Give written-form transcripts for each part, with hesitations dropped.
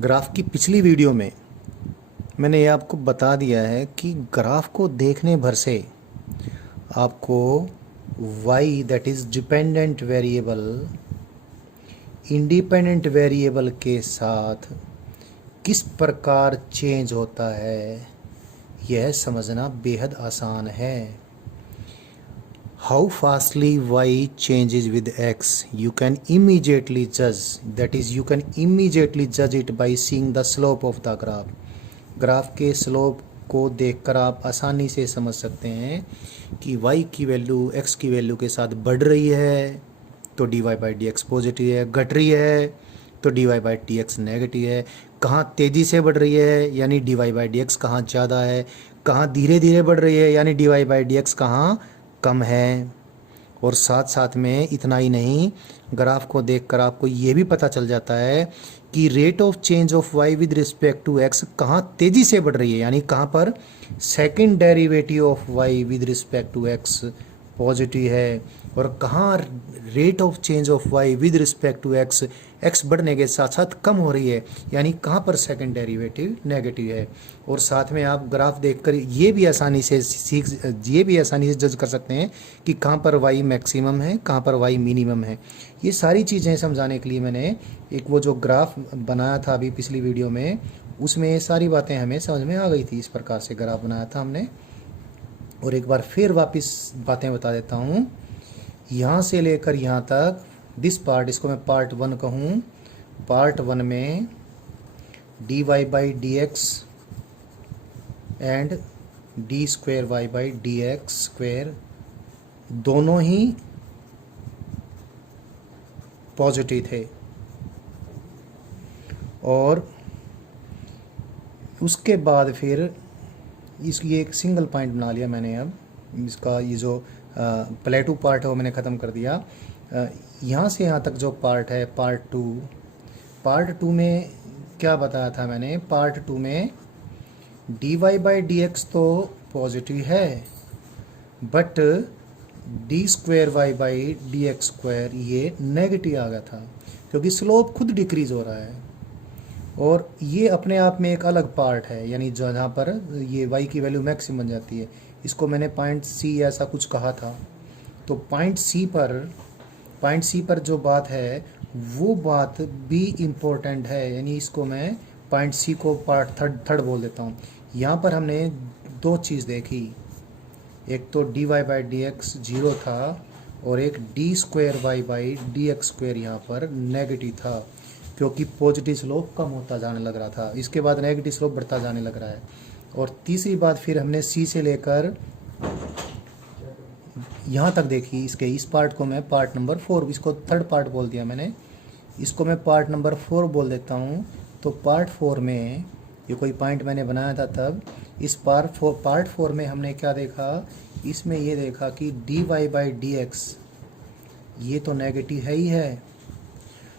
Graph की पिछली video में मैंने ये आपको बता दिया है कि ग्राफ को देखने भर से आपको y that is dependent variable independent variable के साथ किस प्रकार चेंज होता है यह समझना बेहद आसान है। How fastly y changes with x you can immediately judge, that is you can immediately judge it by seeing the slope of the graph। Graph के स्लोप को देखकर आप आसानी से समझ सकते हैं कि y की वैल्यू x की वैल्यू के साथ बढ़ रही है तो dy by d x positive है, घट रही है तो dy by d x negative है। कहाँ तेज़ी से बढ़ रही है यानी dy बाई डी एक्स कहाँ ज़्यादा है, कहाँ धीरे धीरे बढ़ रही है यानी dy बाई डी एक्स कहाँ कम है। और साथ साथ में इतना ही नहीं, ग्राफ को देखकर आपको ये भी पता चल जाता है कि rate of change of y with respect to x कहाँ तेज़ी से बढ़ रही है यानी कहाँ पर second derivative of y with respect to x positive है और कहाँ rate of change of y with respect to x बढ़ने के साथ साथ कम हो रही है यानी कहाँ पर सेकंड डेरिवेटिव नेगेटिव है। और साथ में आप ग्राफ देखकर ये भी आसानी से जज कर सकते हैं कि कहाँ पर y मैक्सिमम है कहाँ पर y मिनिमम है। ये सारी चीज़ें समझाने के लिए मैंने एक वो जो ग्राफ बनाया था अभी पिछली वीडियो में, उसमें ये सारी बातें हमें समझ में आ गई थी। इस प्रकार से ग्राफ बनाया था हमने। और एक बार फिर वापस बातें बता देता हूँ, यहाँ से लेकर यहाँ तक दिस पार्ट, इसको मैं पार्ट 1 कहूँ। पार्ट 1 में dy by d x and d square y by d x square दोनों ही पॉजिटिव थे। और उसके बाद फिर इसकी एक सिंगल पॉइंट बना लिया मैंने। अब इसका ये जो प्लेटू पार्ट है वो मैंने ख़त्म कर दिया। यहाँ से यहाँ तक जो पार्ट है पार्ट टू में क्या बताया था मैंने, पार्ट 2 में dy बाई डी एक्स तो पॉजिटिव है but d square y by d x square ये नेगेटिव आ गया था क्योंकि स्लोप खुद डिक्रीज़ हो रहा है। और ये अपने आप में एक अलग पार्ट है यानी जो जहाँ पर ये y की वैल्यू मैक्सिमम बन जाती है, इसको मैंने पॉइंट C ऐसा कुछ कहा था। तो पॉइंट C पर जो बात है वो बात भी इम्पोर्टेंट है यानी इसको मैं पॉइंट C को पार्ट थर्ड बोल देता हूँ। यहाँ पर हमने दो चीज़ देखी, एक तो dy by d x zero था और एक d square y by d x square यहाँ पर नेगेटिव था क्योंकि पॉजिटिव स्लोप कम होता जाने लग रहा था। इसके बाद नेगेटिव स्लोप बढ़ता जाने लग रहा है। और तीसरी बात फिर हमने C से लेकर यहाँ तक देखी। इस पार्ट को मैं पार्ट नंबर 4, इसको थर्ड पार्ट बोल दिया मैंने, इसको मैं पार्ट नंबर 4 बोल देता हूँ। तो पार्ट 4 में ये कोई पॉइंट मैंने बनाया था तब, इस पार्ट 4 में हमने क्या देखा, इसमें ये देखा कि dy बाई डी एक्स ये तो नेगेटिव है ही है,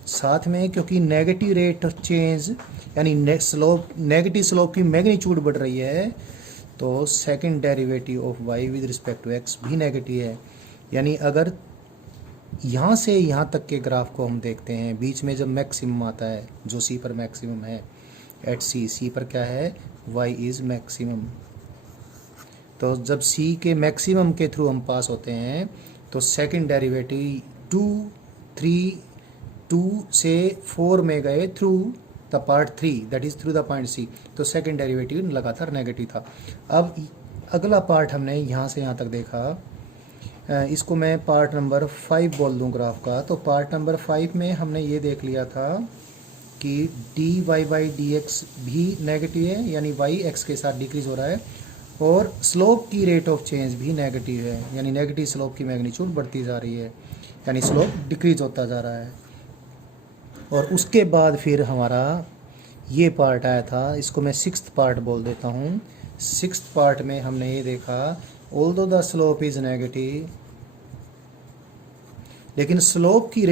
साथ में क्योंकि नेगेटिव रेट ऑफ चेंज यानी नेगेटिव स्लोप की मैग्नीट्यूड बढ़ रही है तो second derivative of y with respect to x भी नेगेटिव है। यानी अगर यहाँ से यहाँ तक के ग्राफ को हम देखते हैं, बीच में जब मैक्सिमम आता है जो C पर मैक्सिमम है एट C पर क्या है, y इज़ मैक्सिमम। तो जब C के मैक्सिमम के थ्रू हम पास होते हैं तो सेकंड डेरिवेटिव 2 से 4 में गए through the part 3 that is through the point C, तो सेकंड डेरिवेटिव लगातार नेगेटिव था। अब अगला पार्ट हमने यहाँ से यहाँ तक देखा, इसको मैं पार्ट नंबर 5 बोल दूँ ग्राफ का। तो पार्ट नंबर 5 में हमने ये देख लिया था कि dy बाई डी एक्स भी नेगेटिव है यानी y x के साथ डिक्रीज़ हो रहा है और स्लोप की रेट ऑफ चेंज भी नेगेटिव है यानी नेगेटिव स्लोप की मैग्नीट्यूड बढ़ती जा रही है यानी स्लोप डिक्रीज होता जा रहा है। और उसके बाद फिर हमारा ये पार्ट आया था, इसको मैं 6th पार्ट बोल देता हूँ। 6th पार्ट में हमने ये देखा although the slope is negative लेकिन स्लोप की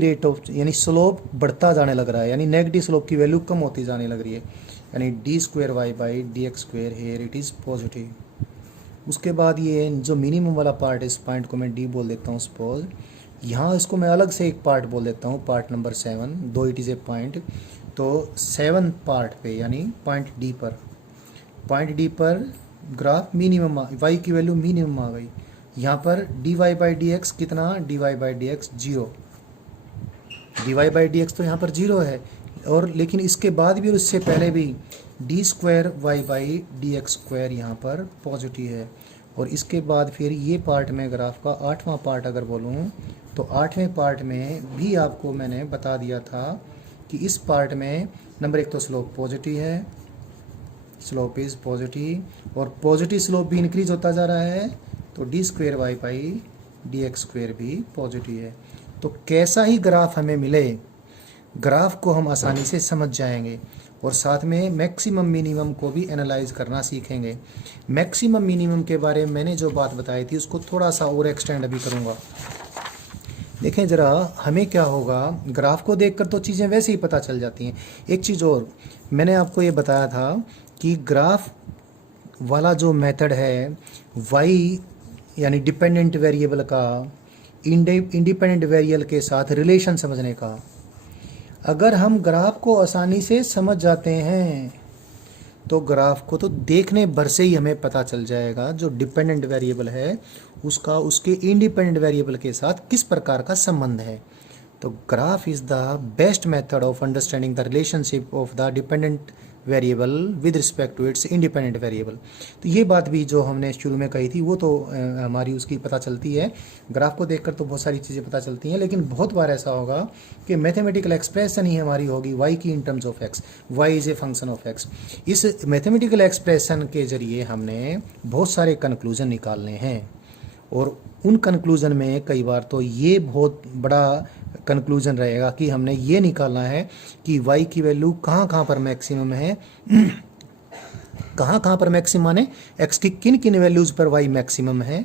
रेट ऑफ यानी स्लोप बढ़ता जाने लग रहा है यानी नेगेटिव स्लोप की वैल्यू कम होती जाने लग रही है यानी d square y by d x square here it is positive. उसके बाद ये जो मिनिमम वाला पार्ट है, इस पॉइंट को मैं डी बोल देता हूँ सपोज, यहाँ इसको मैं अलग से एक पार्ट बोल देता हूँ, पार्ट नंबर 7, दो इट इज़ ए पॉइंट। तो 7 पार्ट पे यानी पॉइंट डी पर ग्राफ मिनिमम वाई की वैल्यू मिनिमम आ गई। यहाँ पर d y by d x कितना, d y by d x 0, d y by d x तो यहाँ पर 0 है। और लेकिन इसके बाद भी और इससे पहले भी d square y by d x square यहाँ पर पॉजिटिव है। और इसके बाद फिर ये पार्ट में ग्राफ का 8वां पार्ट अगर बोलूँ तो 8वें पार्ट में भी आपको मैंने बता दिया था कि इस पार्ट में नंबर 1 तो स्लोप पॉजिटिव है, स्लोप इज़ पॉजिटिव, और पॉजिटिव स्लोप भी इंक्रीज होता जा रहा है, तो d square y by d x square भी पॉजिटिव है। तो कैसा ही ग्राफ हमें मिले, ग्राफ को हम आसानी से समझ जाएंगे और साथ में मैक्सिमम मिनिमम को भी एनालाइज करना सीखेंगे। मैक्सिमम मिनिमम के बारे में मैंने जो बात बताई थी उसको थोड़ा सा और एक्सटेंड अभी करूँगा। देखें ज़रा, हमें क्या होगा, ग्राफ को देखकर तो चीज़ें वैसे ही पता चल जाती हैं। एक चीज़ और मैंने आपको ये बताया था कि ग्राफ वाला जो मेथड है वाई यानी डिपेंडेंट वेरिएबल का इंडिपेंडेंट वेरिएबल के साथ रिलेशन समझने का, अगर हम ग्राफ को आसानी से समझ जाते हैं तो ग्राफ को तो देखने भर से ही हमें पता चल जाएगा जो डिपेंडेंट वेरिएबल है उसका उसके इंडिपेंडेंट वेरिएबल के साथ किस प्रकार का संबंध है। तो graph is the best method of understanding the relationship of the dependent variable with respect to its independent variable. तो ये बात भी जो हमने शुरू में कही थी वो तो हमारी उसकी पता चलती है। ग्राफ को देखकर तो बहुत सारी चीज़ें पता चलती हैं, लेकिन बहुत बार ऐसा होगा कि मैथमेटिकल एक्सप्रेशन ही हमारी होगी वाई की in terms of x, y is a function of x. इस मैथमेटिकल एक्सप्रेशन के जरिए हमने बहुत सारे कंक्लूजन निकालने हैं और उन कंक्लूजन में कई बार तो ये बहुत बड़ा कंक्लूजन रहेगा कि हमने ये निकालना है कि y की वैल्यू कहाँ कहाँ पर मैक्सिमम है, कहाँ कहाँ पर मैक्सिमम माने x की किन किन वैल्यूज़ पर y मैक्सिमम है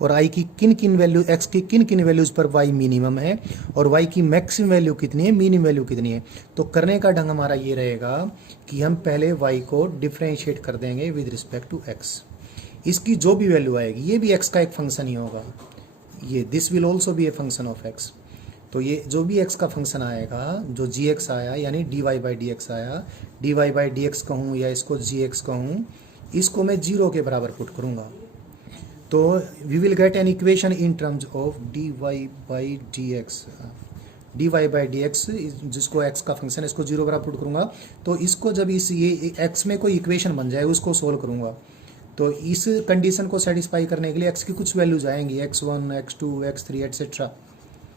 और i की किन किन वैल्यू x की किन किन वैल्यूज़ पर y मिनिमम है और y की मैक्सिमम वैल्यू कितनी है, मिनिमम वैल्यू कितनी है। तो करने का ढंग हमारा ये रहेगा कि हम पहले y को डिफ्रेंशिएट कर देंगे विद रिस्पेक्ट टू x। इसकी जो भी वैल्यू आएगी ये भी x का एक फंक्शन ही होगा, ये this will also be A function of x। तो ये जो भी x का फंक्शन आएगा, जो gx आया यानी dy बाई डी एक्स आया, dy बाई डी एक्स कहूँ या इसको gx कहूँ, इसको मैं 0 के बराबर पुट करूँगा तो we will get an equation in terms of dy by d x, dy by d x जिसको x का फंक्शन है इसको 0 बराबर पुट करूँगा। तो इसको जब इस ये x में कोई इक्वेशन बन जाए उसको सोल्व करूँगा तो इस कंडीशन को सेटिस्फाई करने के लिए x की कुछ वैल्यूज आएंगी, x1 x2 x3 एट्सेट्रा।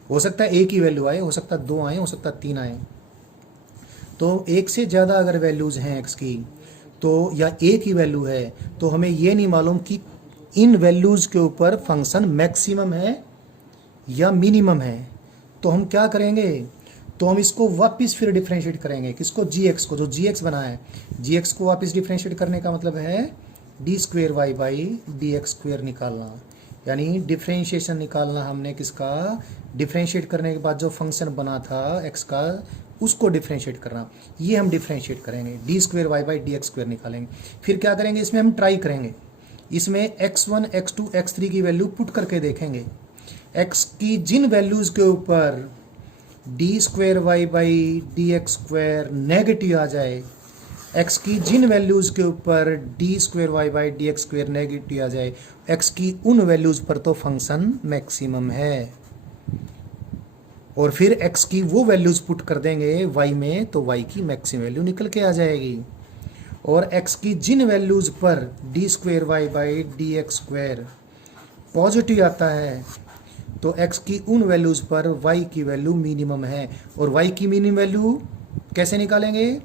हो सकता है एक ही वैल्यू आए, हो सकता है 2 आए, हो सकता है 3 आए। तो एक से ज़्यादा अगर वैल्यूज हैं x की तो या एक ही वैल्यू है तो हमें ये नहीं मालूम कि इन वैल्यूज़ के ऊपर फंक्शन मैक्सिमम है या मिनिमम है। तो हम क्या करेंगे, तो हम इसको वापस फिर डिफ्रेंशिएट करेंगे, किसको, gx को, जो gx बना है gx को वापस डिफ्रेंशिएट करने का मतलब है d square y by d x square निकालना, यानी डिफ्रेंशिएशन निकालना हमने किसका, डिफ्रेंशिएट करने के बाद जो फंक्शन बना था x का उसको डिफ्रेंशिएट करना, ये हम डिफ्रेंशिएट करेंगे, d square y by d x square निकालेंगे। फिर क्या करेंगे, इसमें हम ट्राई करेंगे, इसमें x1 x2 x3 की वैल्यू पुट करके देखेंगे। x की जिन वैल्यूज़ के ऊपर d square y by d x square negative आ जाए, x की जिन वैल्यूज़ के ऊपर d square y by d x square negative आ जाए, x की उन वैल्यूज़ पर तो फंक्शन मैक्सिमम है। और फिर x की वो वैल्यूज़ पुट कर देंगे y में तो y की मैक्सिमम वैल्यू निकल के आ जाएगी। और x की जिन वैल्यूज़ पर d square y by d x square positive आता है तो x की उन वैल्यूज़ पर y की वैल्यू मिनिमम है। और y की मिनिमम वैल्यू कैसे निकालेंगे,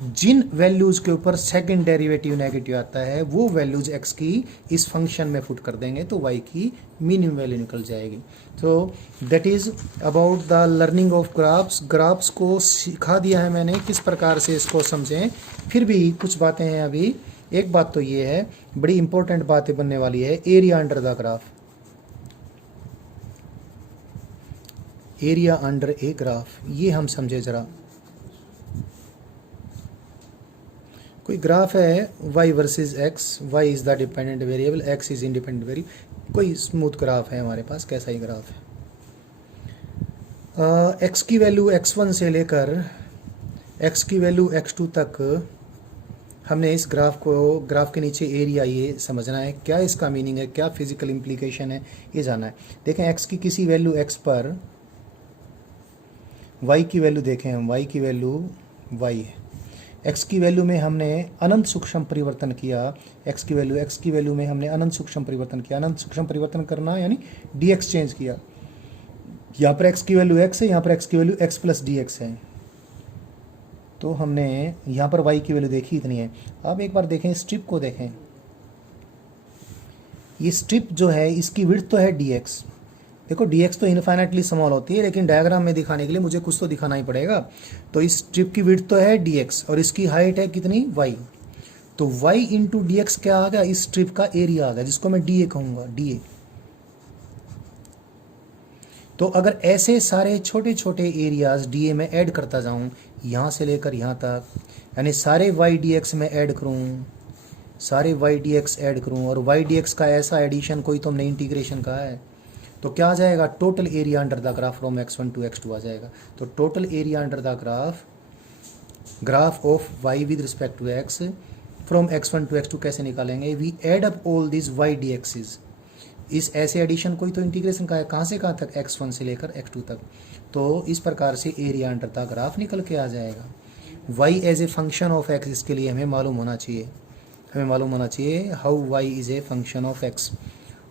जिन वैल्यूज़ के ऊपर सेकंड डेरिवेटिव नेगेटिव आता है वो वैल्यूज़ x की इस फंक्शन में पुट कर देंगे तो y की मिनिमम वैल्यू निकल जाएगी। तो that is about the learning of graphs. Graphs को सिखा दिया है मैंने किस प्रकार से इसको समझें। फिर भी कुछ बातें हैं अभी। एक बात तो ये है, बड़ी इंपॉर्टेंट बातें बनने वाली है, area under the graph, area under a graph, ये हम समझे ज़रा। कोई ग्राफ है y versus x, y is the dependent variable, x is independent variable. कोई स्मूथ ग्राफ है हमारे पास, कैसा ही ग्राफ है, x की वैल्यू x1 से लेकर x की वैल्यू x2 तक हमने इस ग्राफ के नीचे एरिया ये समझना है, क्या इसका मीनिंग है, क्या फिजिकल इम्प्लीकेशन है, ये जानना है। देखें x की किसी वैल्यू x पर y की वैल्यू देखें हम, y की वैल्यू y है, x की वैल्यू में हमने अनंत सूक्ष्म परिवर्तन किया, x की वैल्यू में हमने अनंत सूक्ष्म परिवर्तन किया। अनंत सूक्ष्म परिवर्तन करना यानी dx चेंज किया। यहाँ पर x की वैल्यू x है, यहाँ पर x की वैल्यू x प्लस dx है, तो हमने यहाँ पर y की वैल्यू देखी इतनी है। अब एक बार देखें स्ट्रिप को, देखें ये स्ट्रिप जो है इसकी विड्थ तो है dx। देखो dx तो इनफाइनाइटली स्मॉल होती है, लेकिन डायग्राम में दिखाने के लिए मुझे कुछ तो दिखाना ही पड़ेगा। तो इस स्ट्रिप की विड्थ तो है dx और इसकी हाइट है कितनी y, तो y इंटू डी एक्स क्या आ गया, इस स्ट्रिप का एरिया आ गया, जिसको मैं dA कहूँगा, dA। तो अगर ऐसे सारे छोटे छोटे एरियाज dA में ऐड करता जाऊँ, यहाँ से लेकर यहाँ तक, यानी सारे y dx में ऐड करूँ, सारे y dx ऐड करूँ, और y dx का ऐसा एडिशन कोई तो हमने इंटीग्रेशन कहा है, तो क्या आ जाएगा, total area under the graph from x1 to x2 आ जाएगा। तो total area under the graph of y with respect to x from x1 to x2 कैसे निकालेंगे, we add up all this y dx's। इस ऐसे addition कोई तो integration का है, कहाँ से कहाँ तक, x1 से लेकर x2 तक। तो इस प्रकार से एरिया अंडर द ग्राफ निकल के आ जाएगा। y as a function of x, इसके लिए हमें मालूम होना चाहिए how y is a function of x,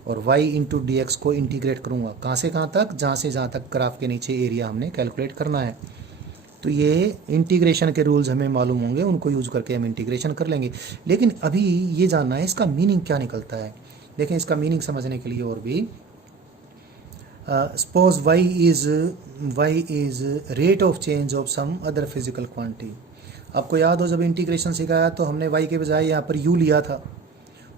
और y इंटू डी एक्स को इंटीग्रेट करूँगा कहाँ से कहाँ तक, जहाँ तक ग्राफ के नीचे एरिया हमने कैलकुलेट करना है। तो ये इंटीग्रेशन के रूल्स हमें मालूम होंगे, उनको यूज़ करके हम इंटीग्रेशन कर लेंगे। लेकिन अभी ये जानना है इसका मीनिंग क्या निकलता है। देखें इसका मीनिंग समझने के लिए और भी, suppose y is rate of change of some other physical quantity. आपको याद हो जब इंटीग्रेशन सिखाया तो हमने y के बजाय यहाँ पर u लिया था,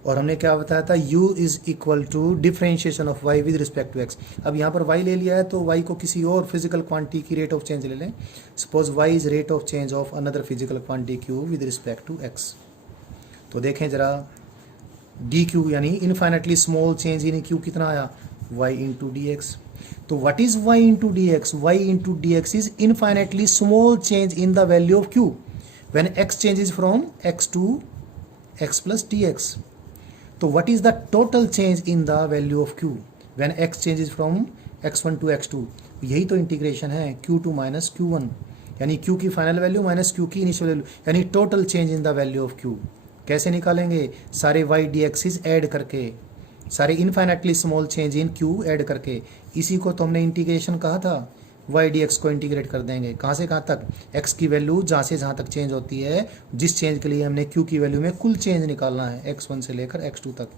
और हमने क्या बताया था, u is equal to differentiation of y with respect to x। अब यहाँ पर y ले लिया है तो y को किसी और फिजिकल क्वांटिटी की रेट ऑफ चेंज ले लें। Suppose y is rate of change of another physical quantity q with respect to x। तो देखें ज़रा dq यानी infinitely small change in q कितना आया, y इंटू डी एक्स। तो what is y into d x, y into d x is infinitely small change in the value of q when x changes from x to x plus dx। तो what is the total change in the value of q when x changes from x1 to x2। यही तो integration है, q2 minus q1, यानी q की final value minus q की initial value, यानी total change in the value of q। कैसे निकालेंगे, सारे y dx's ऐड करके, सारे infinitely small change in q add करके। इसी को तो हमने इंटीग्रेशन कहा था, y dx को इंटीग्रेट कर देंगे कहाँ से कहाँ तक, x की वैल्यू जहाँ से जहाँ तक चेंज होती है, जिस चेंज के लिए हमने q की वैल्यू में कुल चेंज निकालना है x1 से लेकर x2 तक।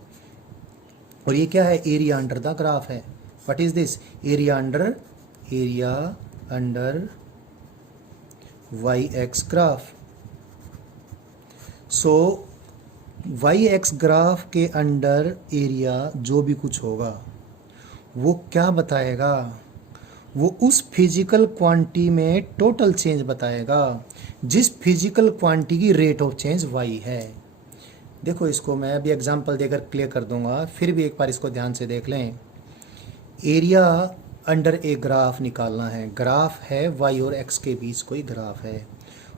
और ये क्या है, एरिया अंडर द ग्राफ है। What is this, area under y-x graph. So y-x graph के अंडर एरिया जो भी कुछ होगा वो क्या बताएगा, वो उस फिजिकल क्वांटिटी में टोटल चेंज बताएगा जिस फिजिकल क्वांटिटी की रेट ऑफ चेंज y है। देखो इसको मैं अभी एग्जांपल देकर क्लियर कर दूंगा, फिर भी एक बार इसको ध्यान से देख लें। एरिया अंडर ए ग्राफ निकालना है, ग्राफ है y और x के बीच कोई ग्राफ है,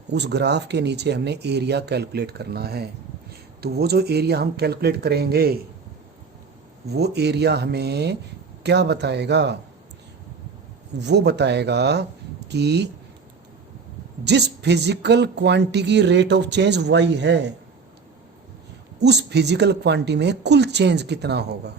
उस ग्राफ के नीचे हमने एरिया कैलकुलेट करना है। तो वो जो एरिया हम कैलकुलेट करेंगे वो एरिया हमें क्या बताएगा, वो बताएगा कि जिस फिजिकल क्वांटिटी की रेट ऑफ चेंज y है उस फिजिकल क्वांटिटी में कुल चेंज कितना होगा।